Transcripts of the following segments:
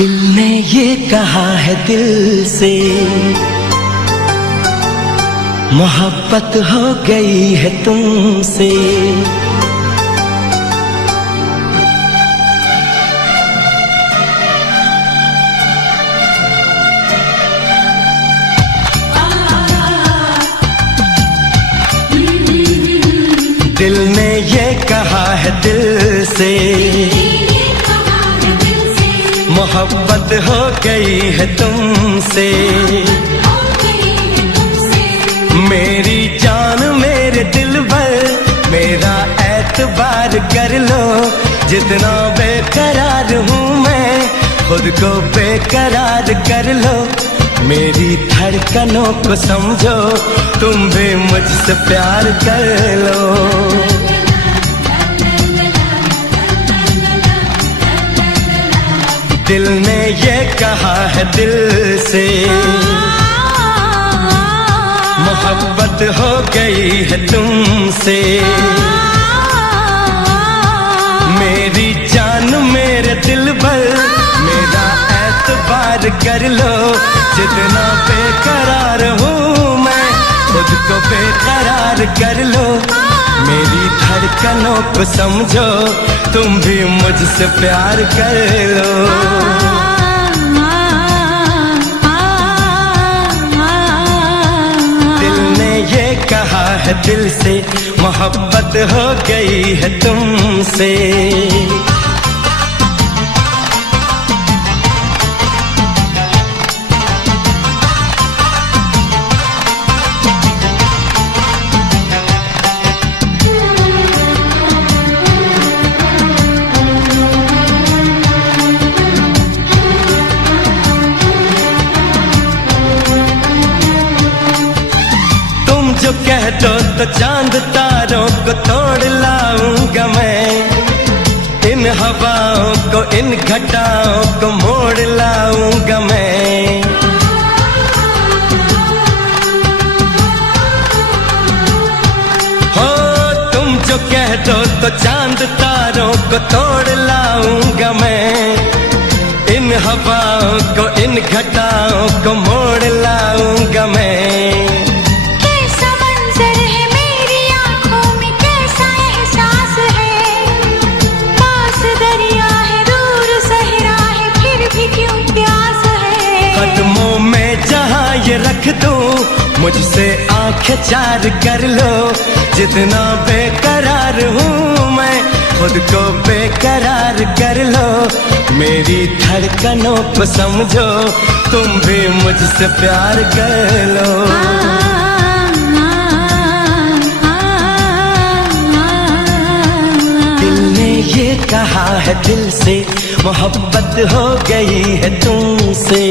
दिल ने ये कहा है दिल से, मोहब्बत हो गई है तुमसे। दिल ने ये कहा है दिल से, मोहब्बत हो गई है तुमसे। मेरी जान मेरे दिल भर, मेरा एतबार कर लो। जितना बेकरार हूँ मैं, खुद को बेकरार कर लो। मेरी धड़कनों को समझो, तुम भी मुझसे प्यार कर लो। दिल ने ये कहा है दिल से, मोहब्बत हो गई है तुमसे। मेरी जान मेरे दिल भर, मेरा एतबार कर लो। जितना बेकरार हूँ मैं, खुद को बेकरार कर लो। मेरी धड़कनों को समझो, तुम भी मुझसे प्यार कर लो। दिल ने ये कहा है दिल से, मोहब्बत हो गई है तुमसे। जो कह दो तो चांद तारों को तोड़ लाऊंगा मैं। इन हवाओं को, इन घटाओं को मोड़ लाऊंगा मैं। हो तुम जो कह दो तो चांद तारों को तोड़ लाऊंगा मैं। इन हवाओं को, इन घटाओं को मोड़ लाऊंगा मैं। कदमों में जहाँ ये रख दूं, मुझसे आंखें चार कर लो। जितना बेकरार हूँ मैं, खुद को बेकरार कर लो। मेरी धड़कनों को समझो, तुम भी मुझसे प्यार कर लो। दिल ने ये कहा है दिल से, मोहब्बत हो गई है तुमसे।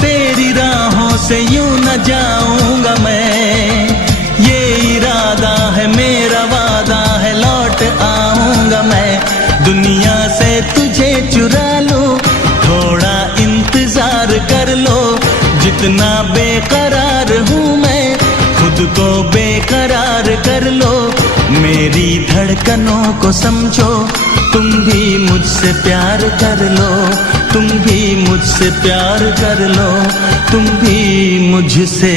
तेरी राहों से यूं न जाऊंगा मैं। ये इरादा है मेरा, वादा है, लौट आऊंगा मैं। दुनिया से तुझे चुरा लूं, थोड़ा इंतजार कर लो। जितना बेकरार हूँ मैं, खुद को बेकरार कर लो। मेरी धड़कनों को समझो, तुम भी मुझसे प्यार कर लो, तुम भी मुझसे प्यार कर लो, तुम भी मुझसे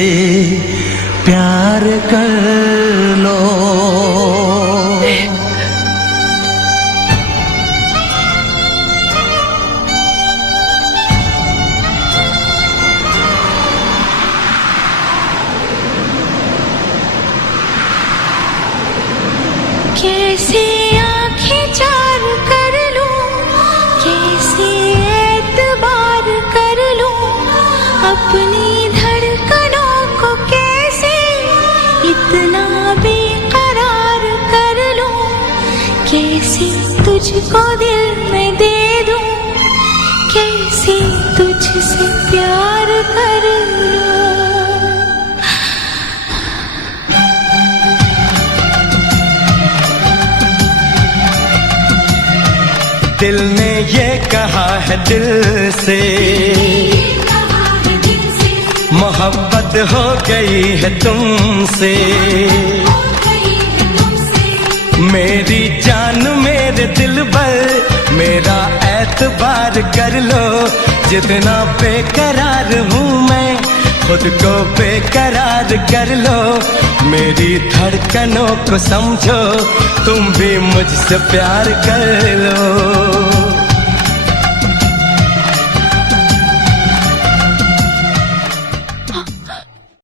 प्यार कर लो। कैसे आंखें चार कर लूं, कैसे एतबार कर लूं, अपनी धड़कनों को कैसे इतना बेकरार कर लूं, कैसे तुझको दिल में दे दूं, कैसे तुझसे प्यार कर लूं। दिल ने ये कहा है दिल से, मोहब्बत हो गई है तुमसे। मेरी जान मेरे दिल पर मेरा एतबार कर लो, जितना बेकरार हूँ मैं खुद को बेकरार कर लो। मेरी धड़कनों को समझो, तुम भी मुझसे प्यार कर लो।